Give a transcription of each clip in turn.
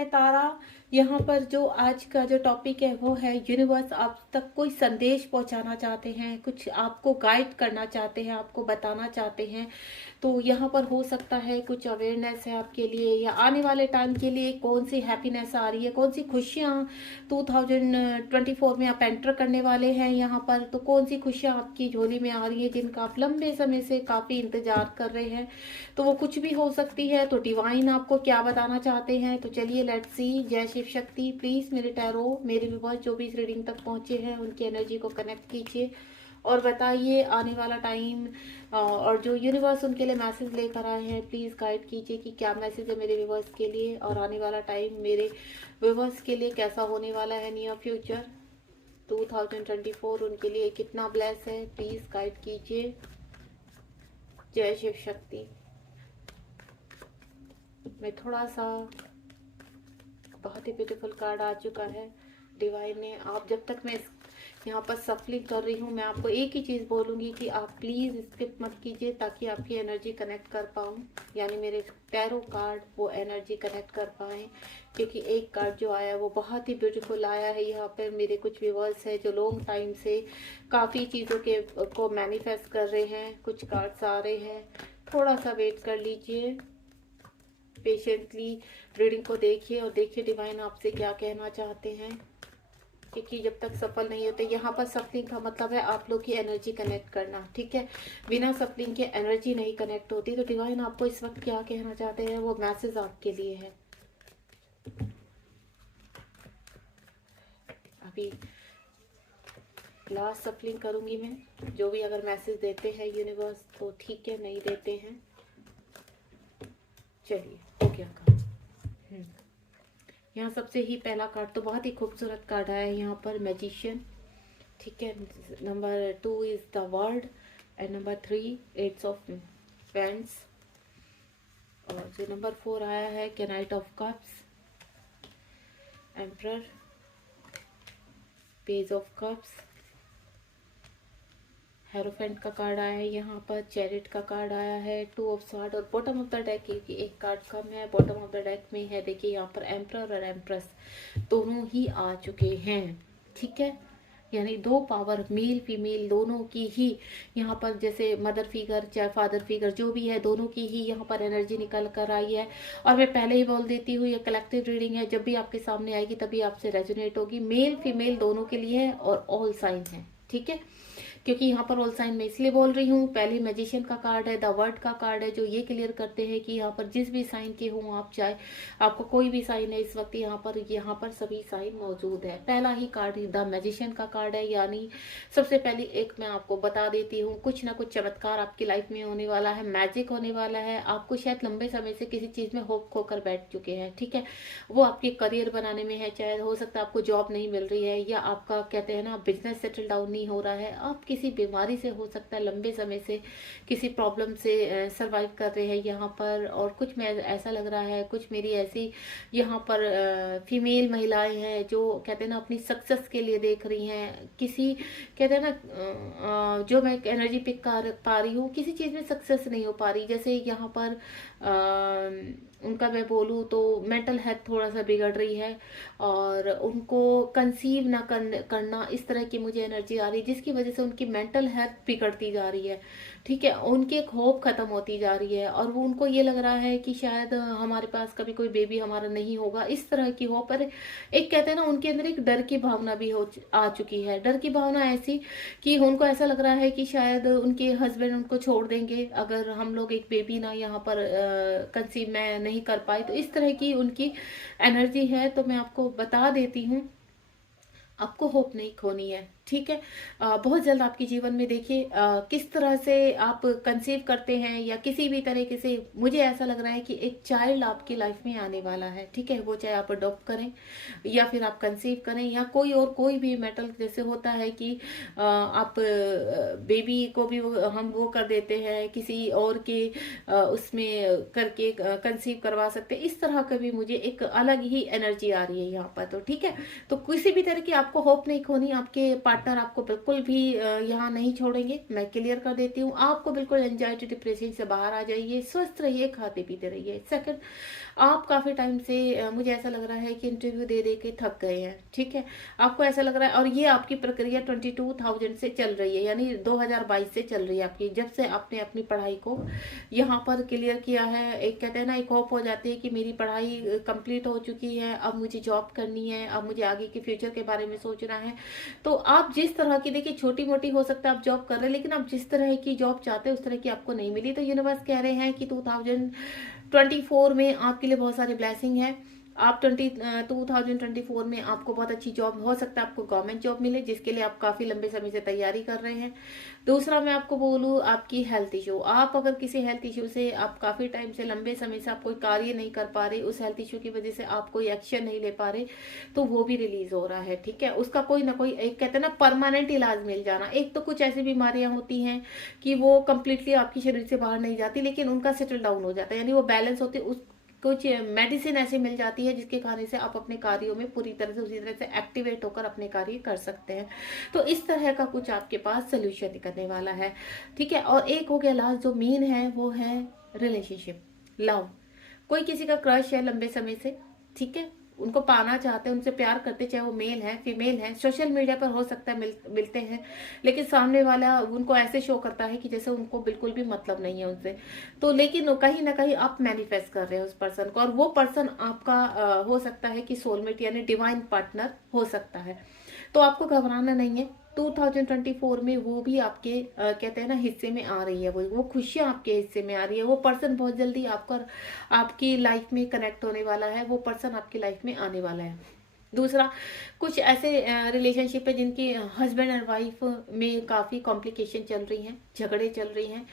मैं तारा। यहाँ पर जो आज का जो टॉपिक है वो है यूनिवर्स आप तक कोई संदेश पहुँचाना चाहते हैं, कुछ आपको गाइड करना चाहते हैं, आपको बताना चाहते हैं। तो यहाँ पर हो सकता है कुछ अवेयरनेस है आपके लिए, या आने वाले टाइम के लिए कौन सी हैप्पीनेस आ रही है, कौन सी खुशियाँ 2024 में आप एंटर करने वाले हैं यहाँ पर। तो कौन सी खुशियाँ आपकी झोली में आ रही है जिनका आप लंबे समय से काफ़ी इंतजार कर रहे हैं। तो वो कुछ भी हो सकती है। तो डिवाइन आपको क्या बताना चाहते हैं, तो चलिए लेट्स सी। जय शिव शक्ति। प्लीज़ मेरे टैरो, मेरे व्यूअर्स जो भी इस रीडिंग तक पहुँचे हैं उनकी एनर्जी को कनेक्ट कीजिए और बताइए आने वाला टाइम और जो यूनिवर्स उनके लिए मैसेज लेकर आए हैं प्लीज़ गाइड कीजिए कि क्या मैसेज है मेरे व्यूअर्स के लिए, और आने वाला टाइम मेरे व्यूअर्स के लिए कैसा होने वाला है। नियर फ्यूचर 2024 उनके लिए कितना ब्लेस है, प्लीज़ गाइड कीजिए। जय शिव शक्ति। मैं थोड़ा सा, बहुत ही ब्यूटीफुल कार्ड आ चुका है डिवाइन ने। आप जब तक मैं यहाँ पर सफलिंग कर रही हूँ मैं आपको एक ही चीज़ बोलूँगी कि आप प्लीज़ स्किप मत कीजिए ताकि आपकी एनर्जी कनेक्ट कर पाऊँ, यानी मेरे टैरो कार्ड वो एनर्जी कनेक्ट कर पाएँ। क्योंकि एक कार्ड जो आया है वो बहुत ही ब्यूटीफुल आया है। यहाँ पर मेरे कुछ व्यूअर्स हैं जो लॉन्ग टाइम से काफ़ी चीज़ों के को मैनिफेस्ट कर रहे हैं। कुछ कार्ड्स आ रहे हैं, थोड़ा सा वेट कर लीजिए, पेशेंटली रीडिंग को देखिए और देखिए डिवाइन आपसे क्या कहना चाहते हैं। क्योंकि जब तक सफल नहीं होते, यहाँ पर सफलिंग का मतलब है आप लोग की एनर्जी कनेक्ट करना, ठीक है। बिना सफलिंग के एनर्जी नहीं कनेक्ट होती। तो डिवाइन आपको इस वक्त क्या कहना चाहते हैं वो मैसेज आपके लिए है। अभी लास्ट सफलिंग करूँगी मैं, जो भी अगर मैसेज देते हैं यूनिवर्स तो ठीक है, नहीं देते हैं चलिए हो गया काम। यहाँ सबसे ही पहला कार्ड तो बहुत ही खूबसूरत कार्ड आया है यहाँ पर, मैजिशियन, ठीक है। Number 2 is the world and number 3 eights of pents, और जो नंबर 4 आया है knight of cups, emperor, page of cups, hierophant का कार्ड आया है यहाँ पर, चैरिट का कार्ड आया है, 2 ऑफ स्वॉर्ड, और बॉटम ऑफ द डेक एक कार्ड कम है, बॉटम ऑफ द डेक में है देखिए यहाँ पर एम्परर और एम्प्रेस दोनों ही आ चुके हैं, ठीक है। यानी 2 पावर मेल फीमेल दोनों की ही यहाँ पर, जैसे मदर फिगर चाहे फादर फिगर जो भी है, दोनों की ही यहाँ पर एनर्जी निकल कर आई है। और मैं पहले ही बोल देती हूँ ये कलेक्टिव रीडिंग है, जब भी आपके सामने आएगी तभी आपसे रेजोनेट होगी। मेल फीमेल दोनों के लिए है और ऑल साइन है, ठीक है। क्योंकि यहाँ पर ऑल साइन में इसलिए बोल रही हूँ, पहले मैजिशियन का कार्ड है, द वर्ड का कार्ड है, जो ये क्लियर करते हैं कि यहाँ पर जिस भी साइन के हों आप, चाहे आपको कोई भी साइन है इस वक्त यहाँ पर सभी साइन मौजूद है। पहला ही कार्ड द मैजिशियन का कार्ड है, यानी सबसे पहले एक मैं आपको बता देती हूँ, कुछ ना कुछ चमत्कार आपकी लाइफ में होने वाला है, मैजिक होने वाला है। आपको शायद लंबे समय से किसी चीज़ में होप खोकर बैठ चुके हैं, ठीक है। वो आपके करियर बनाने में है, चाहे हो सकता है आपको जॉब नहीं मिल रही है, या आपका कहते हैं ना बिजनेस सेटल डाउन नहीं हो रहा है, आप किसी बीमारी से हो सकता है लंबे समय से किसी प्रॉब्लम से सरवाइव कर रहे हैं यहाँ पर। और कुछ में ऐसा लग रहा है, कुछ मेरी ऐसी यहाँ पर फीमेल महिलाएं हैं जो कहते हैं ना अपनी सक्सेस के लिए देख रही हैं, किसी कहते हैं ना जो मैं एनर्जी पिक कर पा रही हूँ, किसी चीज़ में सक्सेस नहीं हो पा रही। जैसे यहाँ पर उनका मैं बोलूँ तो मेंटल हेल्थ थोड़ा सा बिगड़ रही है, और उनको कंसीव ना करना, इस तरह की मुझे एनर्जी आ रही है, जिसकी वजह से उनकी मेंटल हेल्थ बिगड़ती जा रही है, ठीक है। उनकी एक होप खत्म होती जा रही है, और वो उनको ये लग रहा है कि शायद हमारे पास कभी कोई बेबी हमारा नहीं होगा, इस तरह की होप। पर एक कहते हैं ना उनके अंदर एक डर की भावना भी आ चुकी है। डर की भावना ऐसी कि उनको ऐसा लग रहा है कि शायद उनके हस्बैंड उनको छोड़ देंगे अगर हम लोग एक बेबी ना यहाँ पर कंसीव में नहीं कर पाए। तो इस तरह की उनकी एनर्जी है। तो मैं आपको बता देती हूँ, आपको होप नहीं खोनी है, ठीक है। बहुत जल्द आपके जीवन में देखिए किस तरह से आप कंसीव करते हैं, या किसी भी तरीके से मुझे ऐसा लग रहा है कि एक चाइल्ड आपकी लाइफ में आने वाला है, ठीक है। वो चाहे आप अडॉप्ट करें या फिर आप कंसीव करें, या कोई भी मेटल, जैसे होता है कि आप बेबी को भी हम वो कर देते हैं किसी और के उसमें करके कंसीव करवा सकते हैं। इस तरह का भी मुझे एक अलग ही एनर्जी आ रही है यहाँ पर, तो ठीक है। तो किसी भी तरह की आप आपको होप नहीं खोनी, आपके पार्टनर आपको बिल्कुल भी यहाँ नहीं छोड़ेंगे, मैं क्लियर कर देती हूँ। आपको बिल्कुल एंजाइटी डिप्रेशन से बाहर आ जाइए, स्वस्थ रहिए, खाते पीते रहिए। सेकंड, आप काफ़ी टाइम से मुझे ऐसा लग रहा है कि इंटरव्यू दे दे के थक गए हैं, ठीक है, आपको ऐसा लग रहा है, और ये आपकी प्रक्रिया 22,000 से चल रही है, यानी 2022 से चल रही है आपकी, जब से आपने अपनी पढ़ाई को यहाँ पर क्लियर किया है। एक कहते हैं ना, एक होप हो जाती है कि मेरी पढ़ाई कंप्लीट हो चुकी है, अब मुझे जॉब करनी है, अब मुझे आगे के फ्यूचर के बारे में सोचना है। तो आप जिस तरह की, देखिए छोटी मोटी हो सकता है आप जॉब कर रहे हैं, लेकिन आप जिस तरह की जॉब चाहते हैं उस तरह की आपको नहीं मिली। तो यूनिवर्स कह रहे हैं कि 2024 में आपके लिए बहुत सारी ब्लेसिंग है। आप 2024 में आपको बहुत अच्छी जॉब, हो सकता है आपको गवर्नमेंट जॉब मिले, जिसके लिए आप काफ़ी लंबे समय से तैयारी कर रहे हैं। दूसरा मैं आपको बोलूँ, आपकी हेल्थ इशू, आप अगर किसी हेल्थ इशू से आप काफ़ी टाइम से, लंबे समय से आप कोई कार्य नहीं कर पा रहे, उस हेल्थ इशू की वजह से आप कोई एक्शन नहीं ले पा रहे, तो वो भी रिलीज हो रहा है, ठीक है। उसका कोई ना कोई, एक कहते हैं ना, परमानेंट इलाज मिल जाना। एक तो कुछ ऐसी बीमारियां होती हैं कि वो कंप्लीटली आपके शरीर से बाहर नहीं जाती, लेकिन उनका सेटल डाउन हो जाता है, यानी वो बैलेंस होते, उस कुछ मेडिसिन ऐसी मिल जाती है जिसके खाने से आप अपने कार्यों में पूरी तरह से, उसी तरह से एक्टिवेट होकर अपने कार्य कर सकते हैं। तो इस तरह का कुछ आपके पास सोल्यूशन निकलने वाला है, ठीक है। और एक हो गया लास्ट, जो मेन है वो है रिलेशनशिप, लव। कोई किसी का क्रश है लंबे समय से, ठीक है, उनको पाना चाहते हैं, उनसे प्यार करते, चाहे वो मेल है फीमेल है, सोशल मीडिया पर हो सकता है मिलते हैं, लेकिन सामने वाला उनको ऐसे शो करता है कि जैसे उनको बिल्कुल भी मतलब नहीं है उनसे। तो लेकिन कहीं ना कहीं आप मैनिफेस्ट कर रहे हो उस पर्सन को, और वो पर्सन आपका हो सकता है कि सोलमेट यानी डिवाइन पार्टनर हो सकता है। तो आपको घबराना नहीं है, 2024 में वो भी आपके कहते हैं ना, हिस्से में आ रही है, वो खुशियां आपके हिस्से में आ रही है। वो पर्सन बहुत जल्दी आपकी लाइफ में कनेक्ट होने वाला है, वो पर्सन आपकी लाइफ में आने वाला है। दूसरा, कुछ ऐसे रिलेशनशिप है जिनकी हस्बैंड एंड वाइफ में काफ़ी कॉम्प्लिकेशन चल रही हैं, झगड़े चल रही हैं,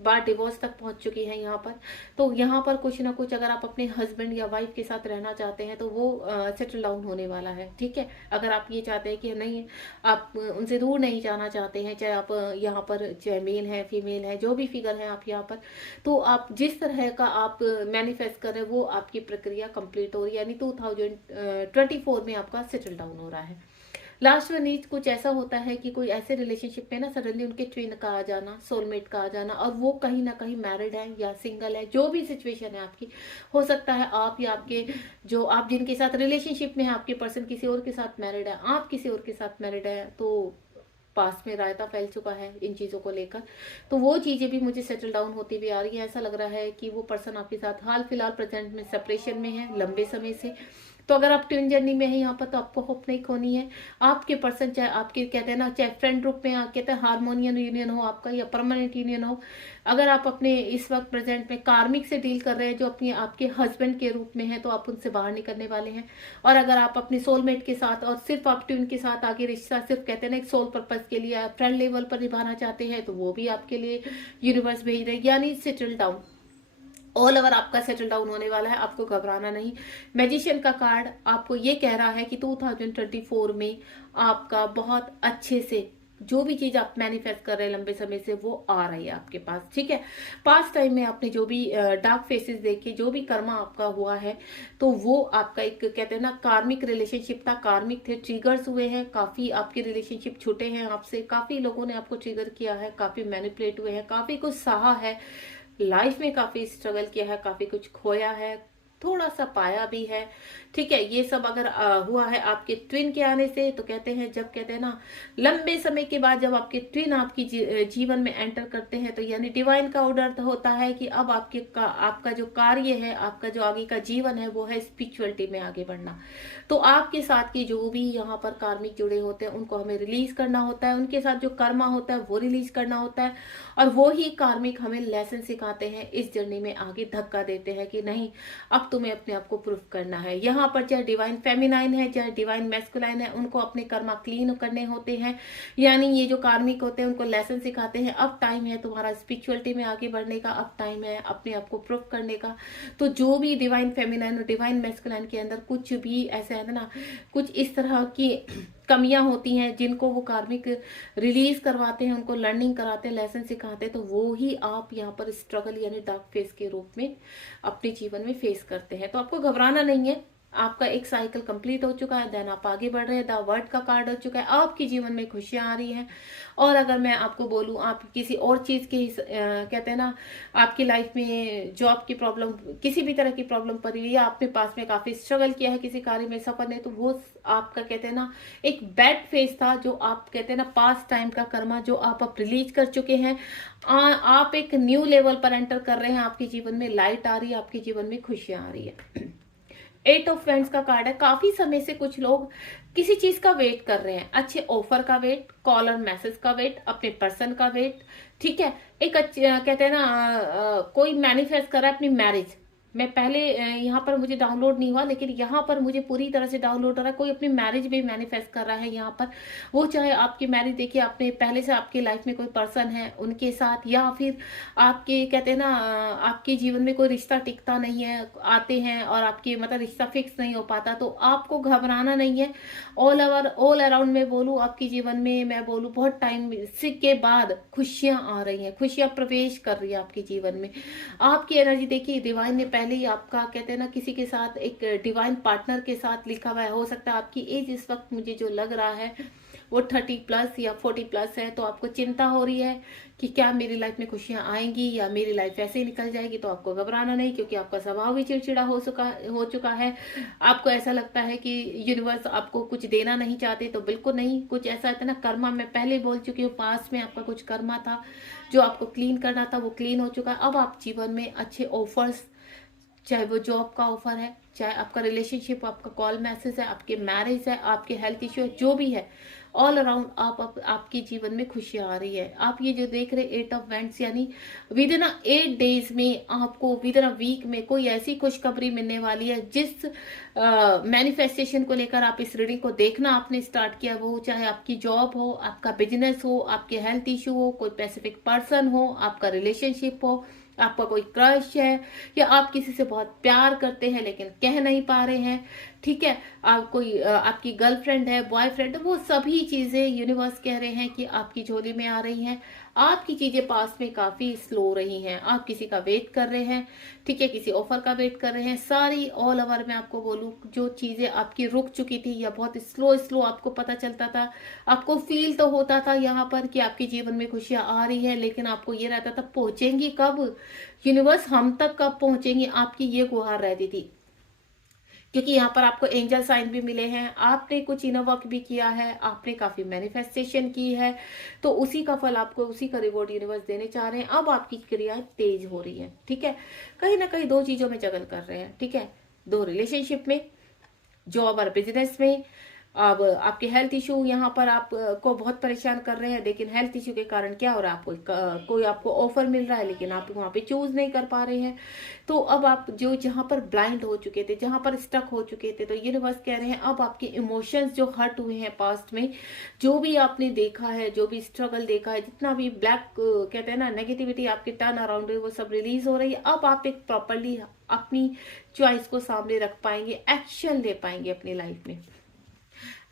बात डिवोर्स तक पहुंच चुकी है यहाँ पर। तो यहाँ पर कुछ ना कुछ, अगर आप अपने हस्बैंड या वाइफ के साथ रहना चाहते हैं तो वो सेटल डाउन होने वाला है, ठीक है। अगर आप ये चाहते हैं कि नहीं, आप उनसे दूर नहीं जाना चाहते हैं, चाहे आप यहाँ पर चाहे मेल है फीमेल है, जो भी फिगर है आप यहाँ पर, तो आप जिस तरह का आप मैनिफेस्ट कर रहे हैं वो आपकी प्रक्रिया कंप्लीट हो रही है, यानी 2024 में आपका सेटल डाउन हो रहा है। लास्ट में नीच कुछ ऐसा होता है कि कोई ऐसे रिलेशनशिप में ना सडनली उनके ट्विन का आ जाना, सोलमेट का आ जाना, और वो कहीं ना कहीं मैरिड है या सिंगल है, जो भी सिचुएशन है आपकी, हो सकता है आप या आपके जो आप जिनके साथ रिलेशनशिप में है, आपके पर्सन किसी और के साथ मैरिड है, आप किसी और के साथ मैरिड है, तो पास में रायता फैल चुका है इन चीज़ों को लेकर। तो वो चीज़ें भी मुझे सेटल डाउन होती हुई आ रही है। ऐसा लग रहा है कि वो पर्सन आपके साथ हाल फिलहाल प्रेजेंट में सेपरेशन में है लंबे समय से। तो अगर आप ट्विन जर्नी में है यहाँ पर, तो आपको होप नहीं खोनी है। आपके पर्सन, चाहे आपके कहते हैं ना, चाहे फ्रेंड ग्रुप में कहते हैं हार्मोनियन यूनियन हो आपका या परमानेंट यूनियन हो, अगर आप अपने इस वक्त प्रेजेंट में कार्मिक से डील कर रहे हैं जो अपने आपके हस्बैंड के रूप में है, तो आप उनसे बाहर निकलने वाले हैं। और अगर आप अपने सोलमेट के साथ और सिर्फ आप ट्विन के साथ आगे रिश्ता सिर्फ कहते हैं ना एक सोल पर्पज के लिए फ्रेंड लेवल पर निभाना चाहते हैं, तो वो भी आपके लिए यूनिवर्स भेज रहे, यानी सेटल डाउन ऑल ओवर आपका सेटल डाउन होने वाला है। आपको घबराना नहीं। मैजिशियन का कार्ड आपको ये कह रहा है कि 2024 में आपका बहुत अच्छे से जो भी चीज आप मैनिफेस्ट कर रहे हैं लंबे समय से, वो आ रही है आपके पास, ठीक है। पास्ट टाइम में आपने जो भी डार्क फेसेस देखे, जो भी कर्मा आपका हुआ है, तो वो आपका एक कहते हैं ना कार्मिक रिलेशनशिप था, कार्मिक थे, ट्रिगर्स हुए हैं, काफी आपके रिलेशनशिप छूटे हैं आपसे, काफी लोगों ने आपको ट्रिगर किया है, काफी मैनिपुलेट हुए हैं, काफी कुछ सहा है लाइफ में, काफी स्ट्रगल किया है, काफी कुछ खोया है, थोड़ा सा पाया भी है, ठीक है। ये सब अगर हुआ है आपके ट्विन के आने से, तो कहते हैं, जब कहते हैं ना लंबे समय के बाद जब आपके ट्विन आपकी जीवन में एंटर करते हैं, तो यानी डिवाइन का ऑर्डर होता है कि अब आपका जो कार्य है, आपका जो आगे का जीवन है, वो है स्पिरिचुअलिटी में आगे बढ़ना। तो आपके साथ के जो भी यहाँ पर कार्मिक जुड़े होते हैं, उनको हमें रिलीज करना होता है, उनके साथ जो कर्मा होता है वो रिलीज करना होता है, और वो ही कार्मिक हमें लेसन सिखाते हैं, इस जर्नी में आगे धक्का देते हैं कि नहीं, अब तुम्हें अपने आप को प्रूफ करना है। यहाँ पर चाहे डिवाइन फेमिनाइन है चाहे डिवाइन मैस्कुलाइन है, उनको अपने कर्मा क्लीन करने होते हैं, यानी ये जो कार्मिक होते हैं उनको लेसन सिखाते हैं, अब टाइम है तुम्हारा स्पिरिचुअलिटी में आगे बढ़ने का, अब टाइम है अपने आप को प्रूफ करने का। तो जो भी डिवाइन फेमिनाइन और डिवाइन मैस्कुलाइन के अंदर कुछ भी ऐसे है ना, कुछ इस तरह की कमियां होती हैं जिनको वो कार्मिक रिलीज करवाते हैं, उनको लर्निंग कराते हैं, लेसन सिखाते हैं, तो वो ही आप यहाँ पर स्ट्रगल यानी डार्क फेस के रूप में अपने जीवन में फेस करते हैं। तो आपको घबराना नहीं है, आपका एक साइकिल कंप्लीट हो चुका है, देन आप आगे बढ़ रहे हैं। द वर्ड का कार्ड हो चुका है, आपके जीवन में खुशियां आ रही हैं। और अगर मैं आपको बोलूं, आप किसी और चीज के कहते हैं ना, आपकी लाइफ में जॉब की प्रॉब्लम, किसी भी तरह की प्रॉब्लम पड़ी हुई है, आपने पास में काफी स्ट्रगल किया है किसी कार्य में सफल नहीं, तो वो आपका कहते हैं ना एक बैड फेज था, जो आप कहते हैं ना पास्ट टाइम का कर्मा जो आप अब रिलीज कर चुके हैं। आप एक न्यू लेवल पर एंटर कर रहे हैं, आपके जीवन में लाइट आ रही है, आपके जीवन में खुशियां आ रही है। एट ऑफ फ्रेंड्स का कार्ड है। काफी समय से कुछ लोग किसी चीज का वेट कर रहे हैं, अच्छे ऑफर का वेट, कॉल और मैसेज का वेट, अपने पर्सन का वेट, ठीक है। एक अच्छे कहते हैं ना कोई मैनिफेस्ट कर रहा है अपनी मैरिज। मैं पहले यहाँ पर मुझे डाउनलोड नहीं हुआ, लेकिन यहाँ पर मुझे पूरी तरह से डाउनलोड हो रहा है। कोई अपनी मैरिज भी मैनिफेस्ट कर रहा है यहाँ पर। वो चाहे आपकी मैरिज, देखिए आपने पहले से आपकी लाइफ में कोई पर्सन है उनके साथ, या फिर आपके कहते हैं ना आपके जीवन में कोई रिश्ता टिकता नहीं है, आते हैं और आपके मतलब रिश्ता फिक्स नहीं हो पाता, तो आपको घबराना नहीं है। ऑल अराउंड में बोलूँ, आपके जीवन में मैं बोलूँ बहुत टाइम के बाद खुशियां आ रही हैं, खुशियां प्रवेश कर रही है आपके जीवन में। आपकी एनर्जी देखिए, डिवाइन ने पहले ही आपका कहते हैं ना किसी के साथ एक डिवाइन पार्टनर के साथ लिखा हुआ है। हो सकता है आपकी एज इस वक्त मुझे जो लग रहा है वो 30+ या 40+ है, तो आपको चिंता हो रही है कि क्या मेरी लाइफ में खुशियां आएंगी या मेरी लाइफ ऐसे ही निकल जाएगी। तो आपको घबराना नहीं, क्योंकि आपका स्वभाव भी चिड़चिड़ा हो चुका है। आपको ऐसा लगता है कि यूनिवर्स आपको कुछ देना नहीं चाहते, तो बिल्कुल नहीं। कुछ ऐसा है ना कर्मा, मैं पहले बोल चुकी हूँ, पास में आपका कुछ कर्मा था जो आपको क्लीन करना था, वो क्लीन हो चुका है। अब आप जीवन में अच्छे ऑफर्स, चाहे वो जॉब का ऑफर है, चाहे आपका रिलेशनशिप, आपका कॉल मैसेज है, आपके मैरिज है, आपके हेल्थ इश्यू है, जो भी है, ऑल अराउंड आपके जीवन में खुशियां आ रही है। आप ये जो देख रहे 8 ऑफ वेंट्स, यानी विद इन 8 डेज में आपको, विद इन वीक में कोई ऐसी खुशखबरी मिलने वाली है। जिस मैनिफेस्टेशन को लेकर आप इस रीडिंग को देखना आपने स्टार्ट किया, वो चाहे आपकी जॉब हो, आपका बिजनेस हो, आपके हेल्थ इशू हो, कोई स्पेसिफिक पर्सन हो, आपका रिलेशनशिप हो, आपका कोई क्रश है, या आप किसी से बहुत प्यार करते हैं लेकिन कह नहीं पा रहे हैं, ठीक है। आप कोई आपकी गर्लफ्रेंड है, बॉयफ्रेंड है, वो सभी चीजें यूनिवर्स कह रहे हैं कि आपकी झोली में आ रही हैं। आपकी चीजें पास में काफी स्लो रही हैं, आप किसी का वेट कर रहे हैं, ठीक है, किसी ऑफर का वेट कर रहे हैं। सारी ऑल ओवर में आपको बोलूं, जो चीजें आपकी रुक चुकी थी या बहुत स्लो स्लो आपको पता चलता था, आपको फील तो होता था यहाँ पर कि आपके जीवन में खुशियां आ रही है, लेकिन आपको ये रहता था पहुंचेंगी कब, यूनिवर्स हम तक कब पहुंचेंगी, आपकी ये गुहार रहती थी। क्योंकि यहाँ पर आपको एंजल साइन भी मिले हैं, आपने कुछ इनर वर्क भी किया है, आपने काफी मैनिफेस्टेशन की है, तो उसी का फल आपको, उसी का रिवॉर्ड यूनिवर्स देने चाह रहे हैं। अब आपकी क्रिया तेज हो रही है, ठीक है। कहीं ना कहीं 2 चीजों में जगल कर रहे हैं, ठीक है, 2 रिलेशनशिप में, जॉब और बिजनेस में। अब आपके हेल्थ इशू यहाँ पर आप को बहुत परेशान कर रहे हैं, लेकिन हेल्थ इशू के कारण क्या हो रहा है, आपको कोई आपको ऑफर मिल रहा है लेकिन आप वहां पे चूज नहीं कर पा रहे हैं। तो अब आप जो जहां पर ब्लाइंड हो चुके थे, जहां पर स्टक हो चुके थे, तो यूनिवर्स कह रहे हैं अब आपके इमोशंस जो हर्ट हुए हैं पास्ट में, जो भी आपने देखा है, जो भी स्ट्रगल देखा है, जितना भी ब्लैक कहते हैं ना नेगेटिविटी आपके टर्न अराउंड है, वो सब रिलीज हो रही है। अब आप एक प्रॉपरली अपनी चॉइस को सामने रख पाएंगे, एक्शन ले पाएंगे अपनी लाइफ में।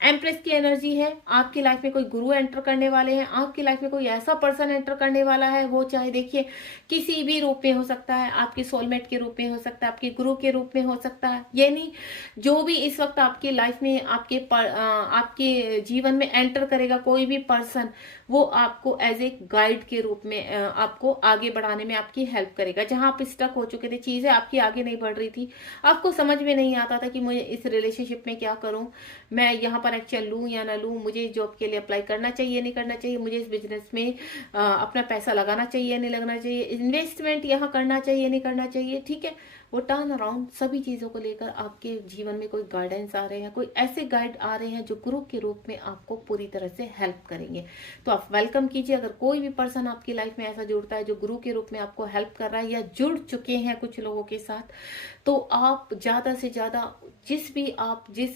एम्प्रेस की एनर्जी है, आपकी लाइफ में कोई गुरु एंटर करने वाले हैं, आपकी लाइफ में कोई ऐसा पर्सन एंटर करने वाला है, वो चाहे देखिए किसी भी रूप में हो सकता है, आपके सोलमेट के रूप में हो सकता है, आपके गुरु के रूप में हो सकता है, यानी जो भी इस वक्त आपकी लाइफ में आपके जीवन में एंटर करेगा कोई भी पर्सन, वो आपको एज ए गाइड के रूप में आपको आगे बढ़ाने में आपकी हेल्प करेगा। जहां आप स्टक हो चुके थे, चीजें आपकी आगे नहीं बढ़ रही थी, आपको समझ में नहीं आता था कि मुझे इस रिलेशनशिप में क्या करूं, मैं यहाँ पर एक्शन लूं या ना लूं, मुझे जॉब के लिए अप्लाई करना चाहिए नहीं करना चाहिए, मुझे इस बिजनेस में अपना पैसा लगाना चाहिए नहीं लगाना चाहिए, इन्वेस्टमेंट यहाँ करना चाहिए नहीं करना चाहिए, ठीक है। वो टर्न अराउंड सभी चीजों को लेकर आपके जीवन में कोई गाइडेंस आ रहे हैं, कोई ऐसे गाइड आ रहे हैं जो गुरु के रूप में आपको पूरी तरह से हेल्प करेंगे। तो आप वेलकम कीजिए। अगर कोई भी पर्सन आपकी लाइफ में ऐसा जुड़ता है जो गुरु के रूप में आपको हेल्प कर रहा है, या जुड़ चुके हैं कुछ लोगों के साथ, तो आप ज्यादा से ज्यादा जिस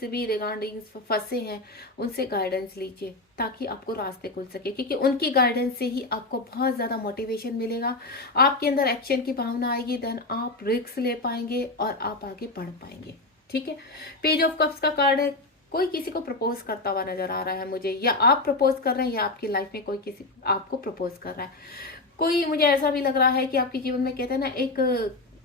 भी रिगार्डिंग फंसे हैं उनसे गाइडेंस लीजिए, ताकि आपको रास्ते खुल सके, क्योंकि उनकी गाइडेंस से ही आपको बहुत ज्यादा मोटिवेशन मिलेगा, आपके अंदर एक्शन की भावना आएगी, देन आप रिस्क ले पाएंगे और आप आगे बढ़ पाएंगे, ठीक है। पेज ऑफ कप्स का कार्ड है, कोई किसी को प्रपोज करता हुआ नजर आ रहा है मुझे, या आप प्रपोज कर रहे हैं, या आपकी लाइफ में कोई किसी आपको प्रपोज कर रहा है। कोई मुझे ऐसा भी लग रहा है कि आपके जीवन में कहते हैं ना एक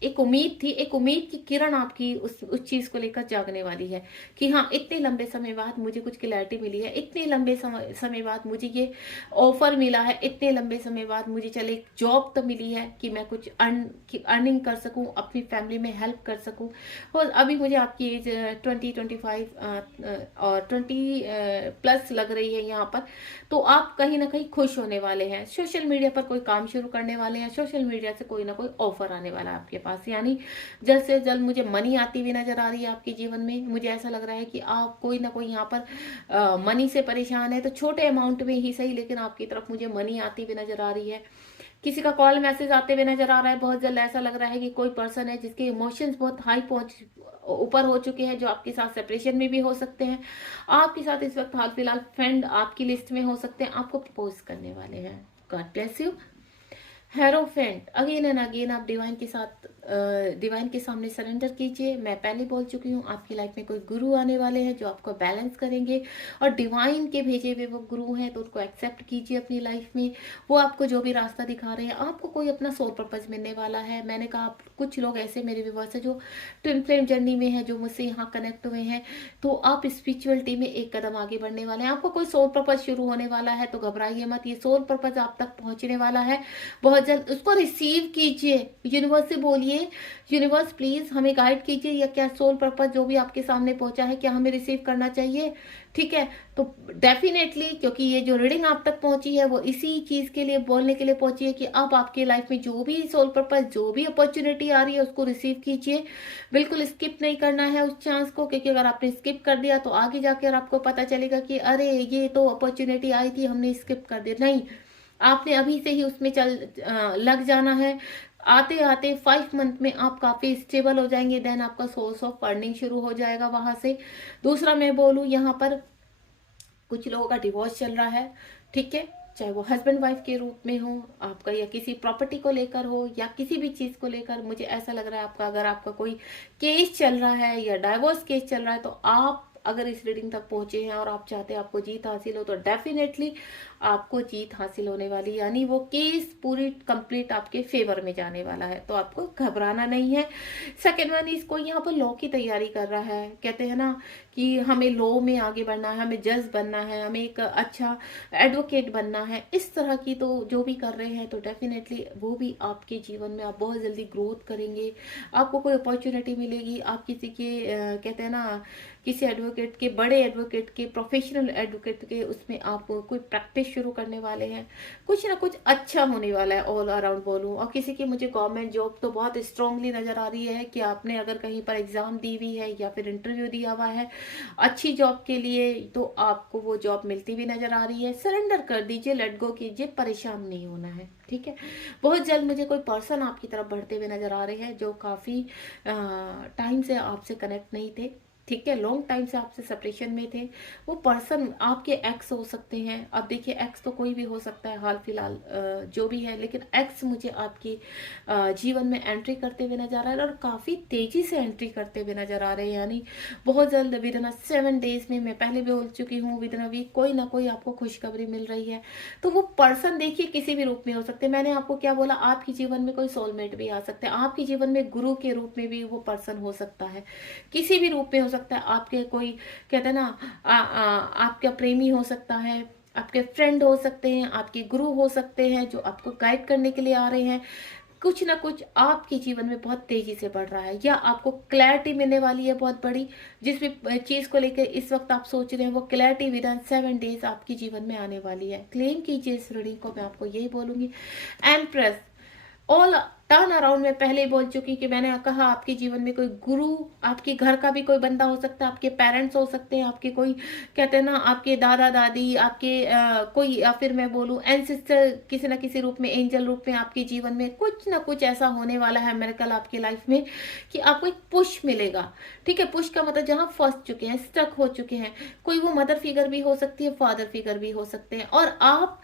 एक उम्मीद थी, एक उम्मीद की किरण आपकी उस चीज को लेकर जागने वाली है कि हाँ, इतने लंबे समय बाद मुझे कुछ क्लैरिटी मिली है, इतने लंबे समय बाद मुझे ये ऑफर मिला है, इतने लंबे समय बाद मुझे चले एक जॉब तो मिली है कि मैं कुछ अर्निंग कर सकूं, अपनी फैमिली में हेल्प कर सकूं। और अभी मुझे आपकी एज 20-25 और 20 प्लस लग रही है यहाँ पर। तो आप कहीं ना कहीं खुश होने वाले हैं, सोशल मीडिया पर कोई काम शुरू करने वाले हैं, सोशल मीडिया से कोई ना कोई ऑफर आने वाला है आपके पास, यानी जल्द से जल्द मुझे मनी आती हुई नजर आ रही है आपके जीवन में। मुझे ऐसा लग रहा है कि आप कोई ना कोई यहाँ पर मनी से परेशान है, तो छोटे अमाउंट में ही सही, लेकिन आपकी तरफ मुझे मनी आती हुई नजर आ रही है। किसी का कॉल मैसेज आते हुए नजर आ रहा है बहुत जल्द। ऐसा लग रहा है कि कोई पर्सन है जिसके इमोशंस बहुत हाई पहुंच ऊपर हो चुके हैं, जो आपके साथ सेपरेशन में भी हो सकते हैं। आपके साथ इस वक्त हाल फिलहाल फ्रेंड आपकी लिस्ट में हो सकते हैं, आपको प्रपोज करने वाले हैं। God bless you. Hierophant, again and again आप डिवाइन के साथ डिवाइन के सामने सरेंडर कीजिए। मैं पहले बोल चुकी हूँ, आपकी लाइफ में कोई गुरु आने वाले हैं जो आपको बैलेंस करेंगे, और डिवाइन के भेजे हुए वो गुरु हैं, तो उनको एक्सेप्ट कीजिए अपनी लाइफ में। वो आपको जो भी रास्ता दिखा रहे हैं, आपको कोई अपना सोल पर्पज मिलने वाला है। मैंने कहा कुछ लोग ऐसे मेरे व्यूअर्स हैं जो ट्विन फ्लेम जर्नी में है, जो मुझसे यहाँ कनेक्ट हुए हैं, तो आप स्पिरिचुअलिटी में एक कदम आगे बढ़ने वाले हैं। आपको कोई सोल पर्पज शुरू होने वाला है, तो घबराइए मत, ये सोल पर्पज आप तक पहुंचने वाला है बहुत जल्द। उसको रिसीव कीजिए, यूनिवर्स से बोलिए, यूनिवर्स प्लीज हमें गाइड कीजिए, या क्या सोल पर्पज जो भी आपके सामने पहुंचा है क्या हमें रिसीव करना चाहिए। ठीक है, तो डेफिनेटली, क्योंकि ये जो रीडिंग आप तक पहुंची है वो इसी चीज के लिए बोलने के लिए पहुंची है कि अब आपके लाइफ में जो भी सोल पर्पज, जो भी अपॉर्चुनिटी आ रही है उसको रिसीव कीजिए। बिल्कुल स्किप नहीं करना है उस चांस को, क्योंकि अगर आपने स्किप कर दिया तो आगे जाकर आपको पता चलेगा कि अरे ये तो अपॉर्चुनिटी आई थी, हमने स्किप कर दिया। नहीं, आपने अभी से ही उसमें लग जाना है। आते आते 5 मंथ में आप काफी स्टेबल हो जाएंगे, देन आपका सोर्स ऑफ अर्निंग शुरू हो जाएगा वहां से। दूसरा मैं बोलूं, यहाँ पर कुछ लोगों का डिवोर्स चल रहा है, ठीक है, चाहे वो हस्बैंड वाइफ के रूप में हो आपका, या किसी प्रॉपर्टी को लेकर हो, या किसी भी चीज को लेकर। मुझे ऐसा लग रहा है आपका, अगर आपका कोई केस चल रहा है या डाइवोर्स केस चल रहा है, तो आप अगर इस रीडिंग तक पहुंचे हैं और आप चाहते हैं आपको जीत हासिल हो, तो डेफिनेटली आपको जीत हासिल होने वाली, यानी वो केस पूरी कंप्लीट आपके फेवर में जाने वाला है, तो आपको घबराना नहीं है। सेकेंड वन, इसको यहाँ पर लॉ की तैयारी कर रहा है, कहते हैं ना कि हमें लॉ में आगे बढ़ना है, हमें जज बनना है, हमें एक अच्छा एडवोकेट बनना है, इस तरह की तो जो भी कर रहे हैं, तो डेफिनेटली वो भी आपके जीवन में आप बहुत जल्दी ग्रोथ करेंगे। आपको कोई अपॉर्चुनिटी मिलेगी, आप किसी के कहते हैं ना किसी एडवोकेट के, बड़े एडवोकेट के, प्रोफेशनल एडवोकेट के, उसमें आप कोई प्रैक्टिस शुरू करने वाले हैं। कुछ ना कुछ अच्छा होने वाला है ऑल अराउंड बोलूं। और किसी की मुझे गवर्नमेंट जॉब तो बहुत स्ट्रांगली नजर आ रही है कि आपने अगर कहीं पर एग्जाम दी हुई है या फिर इंटरव्यू दिया हुआ है अच्छी जॉब के लिए, तो आपको वो जॉब मिलती भी नजर आ रही है। सरेंडर कर दीजिए, लेट गो कीजिए, परेशान नहीं होना है, ठीक है। बहुत जल्द मुझे कोई पर्सन आपकी तरफ बढ़ते हुए नजर आ रहे हैं जो काफी टाइम से आपसे कनेक्ट नहीं थे, ठीक है, लॉन्ग टाइम से आपसे सेपरेशन में थे। वो पर्सन आपके एक्स हो सकते हैं। अब देखिए, एक्स तो कोई भी हो सकता है हाल फिलहाल जो भी है, लेकिन एक्स मुझे आपकी जीवन में एंट्री करते हुए नजर आ रहा है, और काफी तेजी से एंट्री करते हुए नजर आ रहे हैं। यानी बहुत जल्द, विद इन 7 डेज में, मैं पहले भी बोल चुकी हूँ, विद इन वीक कोई ना कोई आपको खुशखबरी मिल रही है। तो वो पर्सन देखिए किसी भी रूप में हो सकते हैं। मैंने आपको क्या बोला, आपके जीवन में कोई सोलमेट भी आ सकते हैं, आपके जीवन में गुरु के रूप में भी वो पर्सन हो सकता है, किसी भी रूप में हो सकता है। आपके कोई कहते हैं ना आपका प्रेमी हो सकता है, आपके फ्रेंड हो सकते हैं, आपके गुरु हो सकते हैं जो आपको गाइड करने के लिए आ रहे हैं। कुछ ना कुछ आपके जीवन में बहुत तेजी से बढ़ रहा है, या आपको क्लैरिटी मिलने वाली है बहुत बड़ी। जिस भी चीज को लेकर इस वक्त आप सोच रहे हैं, वो क्लैरिटी विद इन 7 डेज आपके जीवन में आने वाली है। क्लेम कीजिए इस रीडिंग को, मैं आपको यही बोलूंगी। एम्प्रेस, ऑल टर्न अराउंड में पहले ही बोल चुकी कि मैंने कहा आपके जीवन में कोई गुरु, आपके घर का भी कोई बंदा हो सकता है, आपके पेरेंट्स हो सकते हैं, आपके कोई कहते हैं ना आपके दादा दादी, आपके कोई, या फिर मैं बोलूं एंसेस्टर, किसी ना किसी रूप में, एंजल रूप में आपके जीवन में कुछ ना कुछ ऐसा होने वाला है मिरेकल आपकी लाइफ में कि आपको एक पुश मिलेगा। ठीक है, पुश का मतलब जहां फंस चुके हैं, स्टक हो चुके हैं, कोई वो मदर फिगर भी हो सकती है, फादर फिगर भी हो सकते हैं, और आप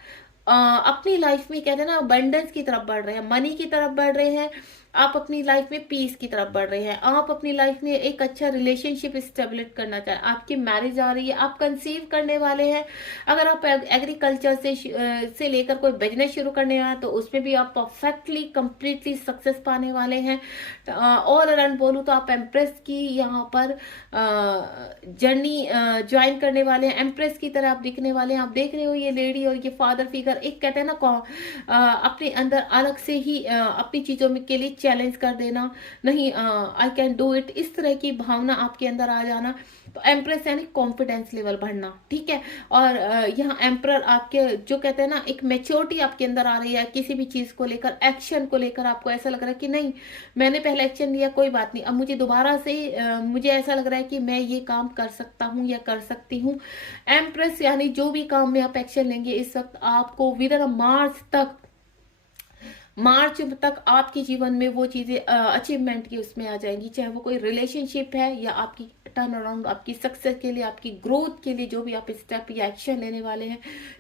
अपनी लाइफ में कहते हैं ना अबंडेंस की तरफ बढ़ रहे हैं, मनी की तरफ बढ़ रहे हैं, आप अपनी लाइफ में पीस की तरफ बढ़ रहे हैं, आप अपनी लाइफ में एक अच्छा रिलेशनशिप स्टेब्लिश करना चाह रहे हैं, आपकी मैरिज आ रही है, आप कंसीव करने वाले हैं। अगर आप एग्रीकल्चर से लेकर कोई बिजनेस शुरू करने वाले हैं तो उसमें भी आप परफेक्टली कंप्लीटली सक्सेस पाने वाले हैं। ऑल अराउंड बोलूँ तो आप एम्प्रेस की यहाँ पर जर्नी ज्वाइन करने वाले हैं, एम्प्रेस की तरह आप दिखने वाले हैं। आप देख रहे हो ये लेडी और ये फादर फिगर, एक कहते हैं ना अपने अंदर अलग से ही अपनी चीजों में के लिए चैलेंज कर देना, नहीं आई कैन डू इट, इस तरह की भावना आपके अंदर आ जाना। तो एम्प्रेस यानी कॉन्फिडेंस लेवल बढ़ना, ठीक है। और यहाँ एम्प्रर आपके जो कहते हैं ना एक मेच्योरिटी आपके अंदर आ रही है, किसी भी चीज को लेकर, एक्शन को लेकर आपको ऐसा लग रहा है कि नहीं मैंने पहले एक्शन लिया, कोई बात नहीं, अब मुझे दोबारा से मुझे ऐसा लग रहा है कि मैं ये काम कर सकता हूँ या कर सकती हूँ। एम्प्रेस यानी जो भी काम में आप एक्शन लेंगे इस वक्त आपको विद इन मार्च तक आपके जीवन में वो चीजें अचीवमेंट की उसमें आ जाएंगी, चाहे वो कोई रिलेशनशिप है या आपकी टर्न अराउंड, आपकी सक्सेस के लिए, आपकी ग्रोथ के लिए जो भी आप स्टेप या एक्शन लेने वाले हैं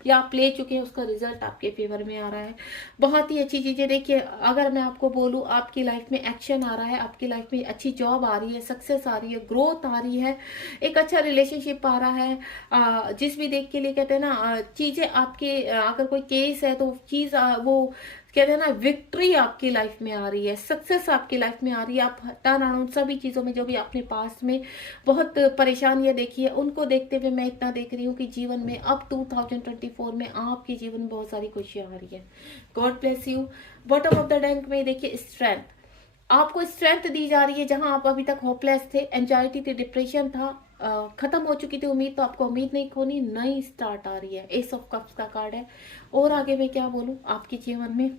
या आप ले चुके हैं उसका रिजल्ट आपके फेवर में आ रहा है। बहुत ही अच्छी चीजें। देखिए अगर मैं आपको बोलूं आपकी लाइफ में एक्शन आ रहा है, आपकी लाइफ में अच्छी जॉब आ रही है, सक्सेस आ रही है, ग्रोथ आ रही है, एक अच्छा रिलेशनशिप आ रहा है, जिस भी देख के लिए कहते हैं ना चीजें आपके अगर कोई केस है तो चीज वो कहते हैं ना विक्ट्री आपकी लाइफ में आ रही है, सक्सेस आपकी लाइफ में आ रही है। आप टर्न अराउंड सभी चीजों में जो भी अपने पास में बहुत परेशानियां देखी है उनको देखते हुए मैं इतना देख रही हूँ कि जीवन में अब 2024 में आपके जीवन में बहुत सारी खुशियां आ रही है। God bless you. Bottom of the deck में देखिए स्ट्रेंथ, आपको स्ट्रेंथ दी जा रही है। जहां आप अभी तक होपलेस थे, एंजाइटी थी, डिप्रेशन था, खत्म हो चुकी थी उम्मीद, तो आपको उम्मीद नहीं खोनी, नई स्टार्ट आ रही है। एस ऑफ कप्स का कार्ड है। और आगे मैं क्या बोलूं, आपके जीवन में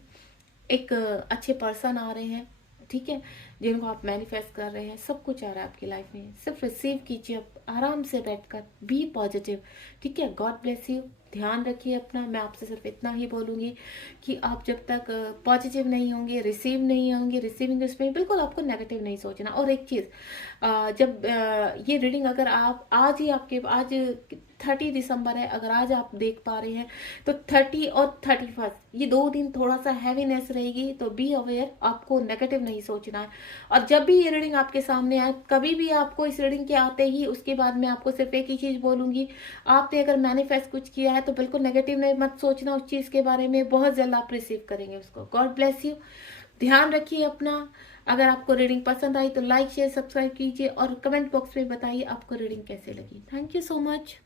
एक अच्छे पर्सन आ रहे हैं, ठीक है, जिनको आप मैनिफेस्ट कर रहे हैं, सब कुछ आ रहा है आपकी लाइफ में। सिर्फ रिसीव कीजिए, आप आराम से बैठकर, बी पॉजिटिव, ठीक है। God bless you. ध्यान रखिए अपना। मैं आपसे सिर्फ इतना ही बोलूंगी कि आप जब तक पॉजिटिव नहीं होंगे, रिसीव नहीं होंगे, रिसीविंग उसमें बिल्कुल आपको नेगेटिव नहीं सोचना। और एक चीज, जब ये रीडिंग अगर आप आज ही आपके आज 30 दिसंबर है, अगर आज आप देख पा रहे हैं तो 30 और 31 ये 2 दिन थोड़ा सा हैवीनेस रहेगी, तो बी अवेयर, आपको नेगेटिव नहीं सोचना है। और जब भी ये रीडिंग आपके सामने आए, कभी भी आपको इस रीडिंग के आते ही उसके बाद मैं आपको सिर्फ एक ही चीज बोलूंगी, आपने अगर मैनिफेस्ट कुछ किया है तो बिल्कुल नेगेटिव नहीं मत सोचना उस चीज के बारे में, बहुत जल्द आप रिसीव करेंगे उसको। God bless you. ध्यान रखिए अपना। अगर आपको रीडिंग पसंद आई तो लाइक शेयर सब्सक्राइब कीजिए और कमेंट बॉक्स में बताइए आपको रीडिंग कैसे लगी। Thank you so much.